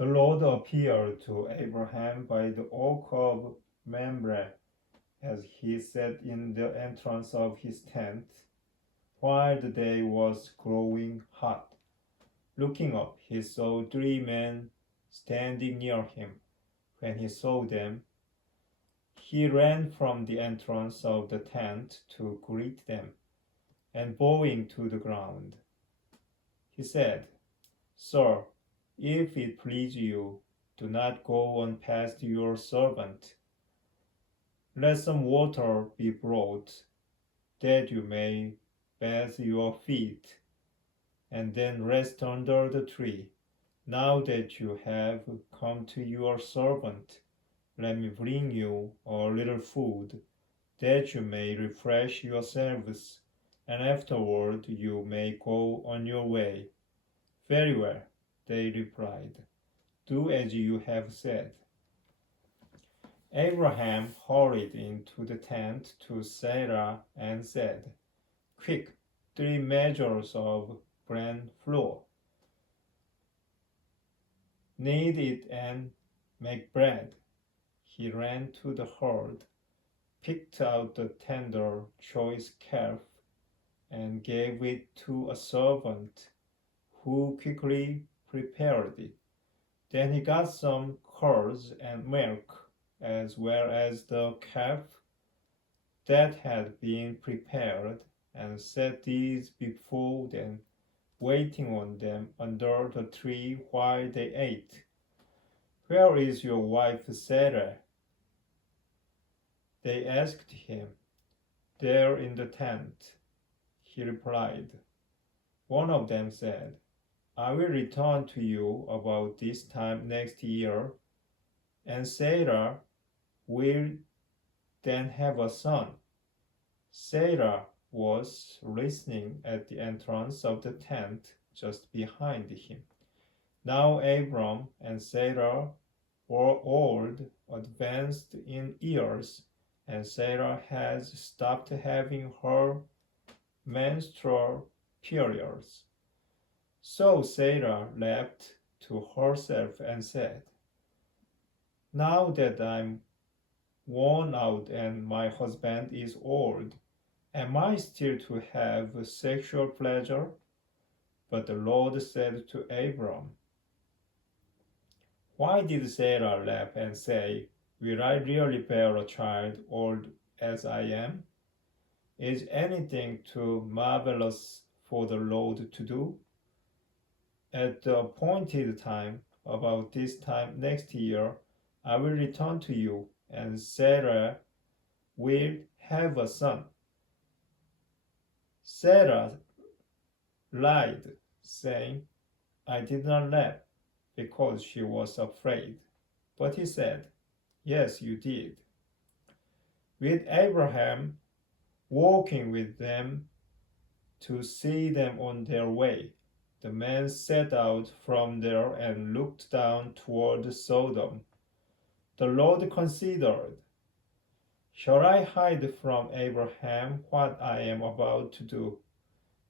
The Lord appeared to Abraham by the oak of Mamre as he sat in the entrance of his tent, while the day was growing hot. Looking up, he saw three men standing near him. When he saw them, he ran from the entrance of the tent to greet them, and bowing to the ground, he said, Sir, if it please you, do not go on past your servant. Let some water be brought, that you may bathe your feet, and then rest under the tree. Now that you have come to your servant, let me bring you a little food, that you may refresh yourselves, and afterward you may go on your way. Very well, they replied. Do as you have said. Abraham hurried into the tent to Sarah and said, Quick, 3 measures of bran flour. Knead it and make bread. He ran to the herd, picked out the tender, choice calf, and gave it to a servant, who quickly prepared it. Then he got some curds and milk, as well as the calf that had been prepared, and set these before them, waiting on them under the tree while they ate. Where is your wife Sarah? They asked him. There in the tent, he replied. One of them said, I will return to you about this time next year, and Sarah will then have a son. Sarah was listening at the entrance of the tent just behind him. Now Abram and Sarah were old, advanced in years, and Sarah has stopped having her menstrual periods. So Sarah laughed to herself and said, Now that I'm worn out and my husband is old, am I still to have sexual pleasure? But the Lord said to Abram, Why did Sarah laugh and say, Will I really bear a child, old as I am? Is anything too marvelous for the Lord to do? At the appointed time, about this time next year, I will return to you, and Sarah will have a son. Sarah lied, saying, I did not laugh, because she was afraid. But he said, Yes, you did. With Abraham walking with them to see them on their way, the men set out from there and looked down toward Sodom. The Lord considered, Shall I hide from Abraham what I am about to do,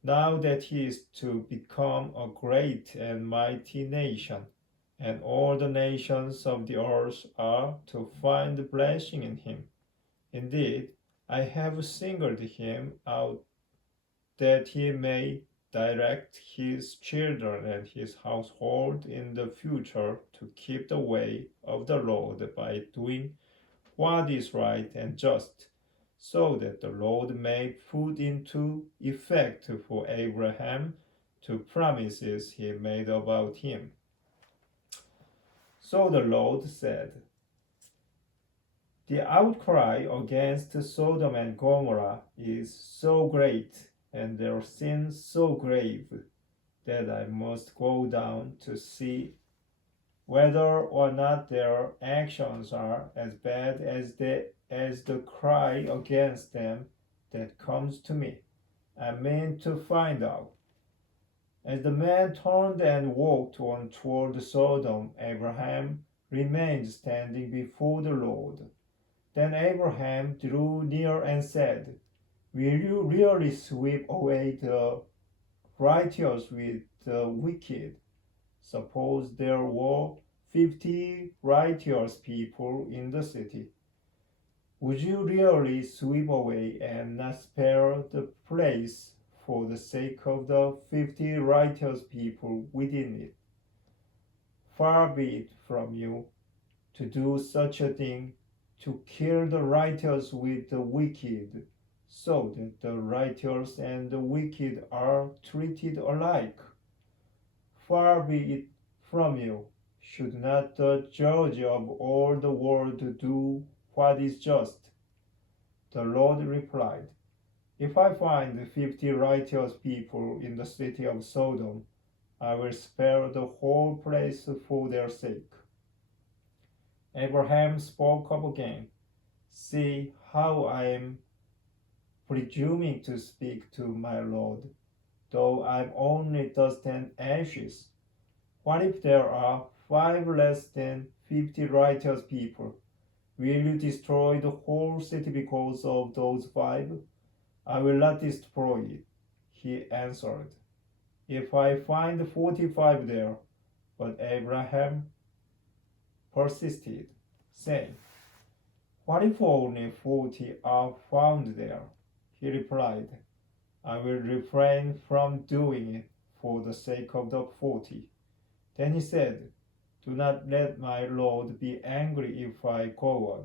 now that he is to become a great and mighty nation, and all the nations of the earth are to find blessing in him? Indeed, I have singled him out that he may direct his children and his household in the future to keep the way of the Lord by doing what is right and just, so that the Lord may put into effect for Abraham the promises he made about him. So the Lord said, The outcry against Sodom and Gomorrah is so great, and their sin so grave, that I must go down to see whether or not their actions are as bad as the cry against them that comes to me. I mean to find out. As the man turned and walked on toward Sodom, Abraham remained standing before the Lord. Then Abraham drew near and said, Will you really sweep away the righteous with the wicked? Suppose there were 50 righteous people in the city. Would you really sweep away and not spare the place for the sake of the 50 righteous people within it? Far be it from you to do such a thing, to kill the righteous with the wicked, so that the righteous and the wicked are treated alike. Far be it from you. Should not the judge of all the world do what is just? The Lord replied, if I find 50 righteous people in the city of Sodom, I will spare the whole place for their sake. Abraham spoke up again. See how I am presuming to speak to my Lord, though I'm only dust and ashes. What if there are 5 less than 50 righteous people? Will you destroy the whole city because of those 5? I will not destroy it, he answered, if I find 45 there. But Abraham persisted, saying, what if only 40 are found there? He replied, I will refrain from doing it for the sake of the 40. Then he said, do not let my Lord be angry if I go on.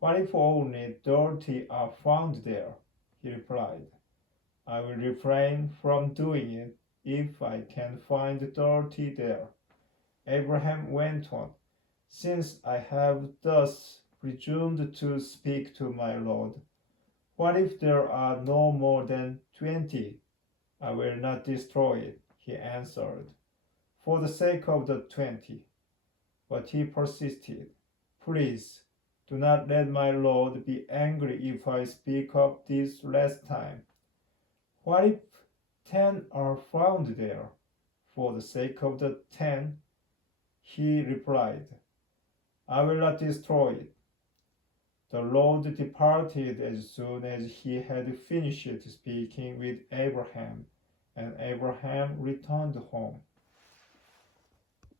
What if only 30 are found there? He replied, I will refrain from doing it if I can find 30 there. Abraham went on, since I have thus presumed to speak to my Lord, what if there are no more than 20? I will not destroy it, he answered, for the sake of the 20. But he persisted, please, do not let my Lord be angry if I speak up this last time. What if 10 are found there? For the sake of the 10, he replied, I will not destroy it. The Lord departed as soon as he had finished speaking with Abraham, and Abraham returned home.